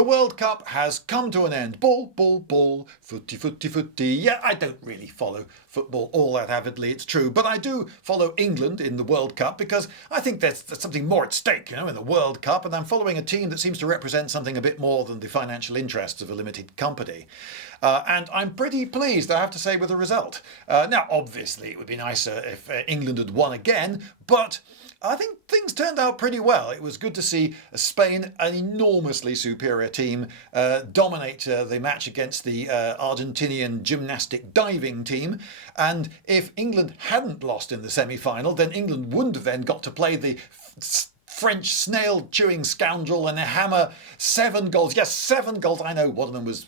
The World Cup has come to an end. Ball, ball, ball, footy, footy, footy. Yeah, I don't really follow football all that avidly, it's true, but I do follow England in the World Cup because I think there's something more at stake, in the World Cup, and I'm following a team that seems to represent something a bit more than the financial interests of a limited company. And I'm pretty pleased, I have to say, with the result. Now, obviously, it would be nicer if England had won again, but I think things turned out pretty well. It was good to see Spain, an enormously superior team, dominate the match against the Argentinian gymnastic diving team. And if England hadn't lost in the semi-final, then England wouldn't have then got to play the French snail-chewing scoundrel and hammer 7 goals. Yes, 7 goals. I know one of them was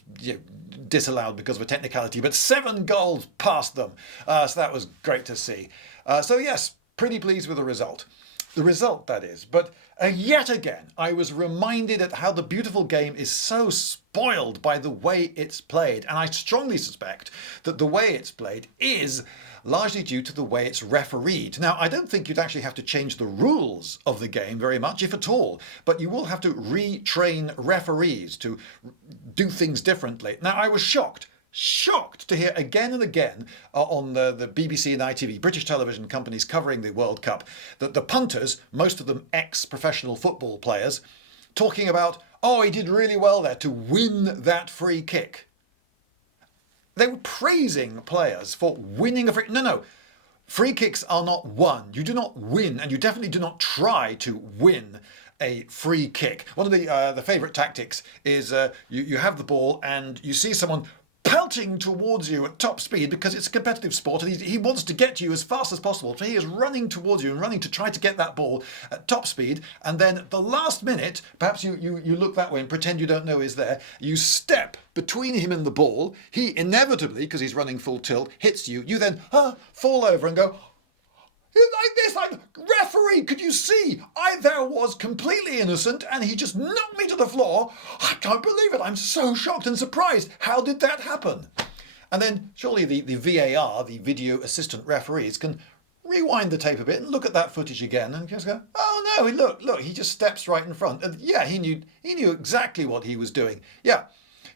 disallowed because of a technicality, but 7 goals past them. So that was great to see. So yes, pretty pleased with the result. The result, that is. But yet again, I was reminded at how the beautiful game is so spoiled by the way it's played. And I strongly suspect that the way it's played is largely due to the way it's refereed. Now, I don't think you'd actually have to change the rules of the game very much, if at all, but you will have to retrain referees to do things differently. Now, I was shocked to hear again and again on the BBC and ITV, British television companies covering the World Cup, that the punters, most of them ex-professional football players, talking about, oh, he did really well there to win that free kick. They were praising players for winning a free... No. Free kicks are not won. You do not win, and you definitely do not try to win a free kick. One of the favourite tactics is you have the ball and you see someone pelting towards you at top speed because it's a competitive sport and he wants to get to you as fast as possible. So he is running towards you and running to try to get that ball at top speed. And then at the last minute, perhaps you look that way and pretend you don't know he's there. You step between him and the ball. He inevitably, because he's running full tilt, hits you. You then fall over and go, like this, like, referee, could you see? I there was completely innocent and he just knocked me to the floor. I can't believe it. I'm so shocked and surprised. How did that happen? And then surely the VAR, the video assistant referees, can rewind the tape a bit and look at that footage again and just go, oh no, look, he just steps right in front. And yeah, he knew exactly what he was doing. Yeah,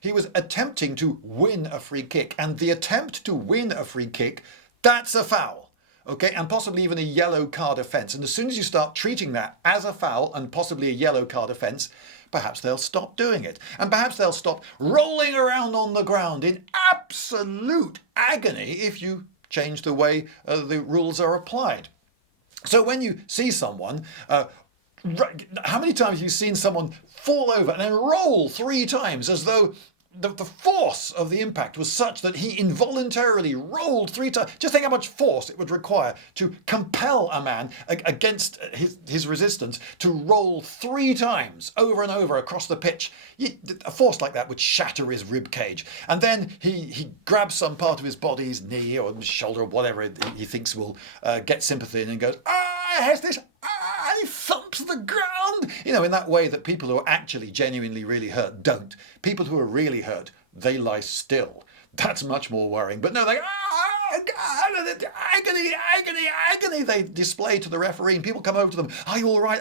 he was attempting to win a free kick, and the attempt to win a free kick, that's a foul. Okay, and possibly even a yellow card offence. And as soon as you start treating that as a foul and possibly a yellow card offence, perhaps they'll stop doing it. And perhaps they'll stop rolling around on the ground in absolute agony if you change the way the rules are applied. So when you see someone, how many times have you seen someone fall over and then roll 3 times as though the force of the impact was such that he involuntarily rolled 3 times. Just think how much force it would require to compel a man against his resistance to roll 3 times over and over across the pitch. A force like that would shatter his rib cage. And then he grabs some part of his body, his knee or his shoulder or whatever he thinks will get sympathy, and goes, has this, and he thumps the ground, in that way that people who are actually genuinely really hurt don't. People who are really hurt, they lie still. That's much more worrying. But no, they agony they display to the referee, and people come over to them, are you all right?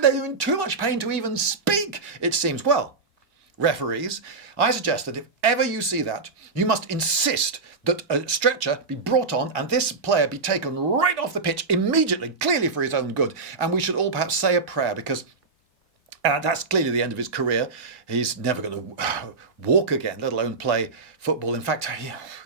They're in too much pain to even speak, it seems. Well, referees, I suggest that if ever you see that, you must insist that a stretcher be brought on and this player be taken right off the pitch immediately, clearly for his own good. And we should all perhaps say a prayer, because that's clearly the end of his career. He's never going to walk again, let alone play football. In fact,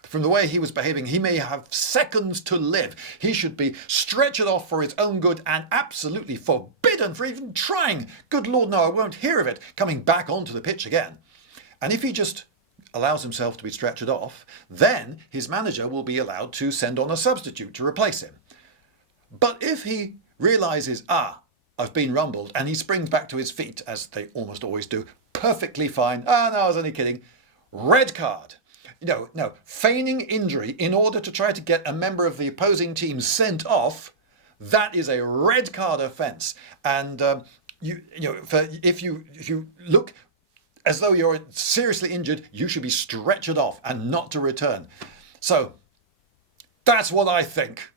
from the way he was behaving, he may have seconds to live. He should be stretchered off for his own good and absolutely forbidden for even trying, good Lord, no, I won't hear of it, coming back onto the pitch again. And if he just allows himself to be stretchered off, then his manager will be allowed to send on a substitute to replace him. But if he realises, I've been rumbled, and he springs back to his feet, as they almost always do, perfectly fine. No, I was only kidding. Red card. No, feigning injury in order to try to get a member of the opposing team sent off, that is a red card offence. And if you look as though you're seriously injured, you should be stretchered off and not to return. So that's what I think.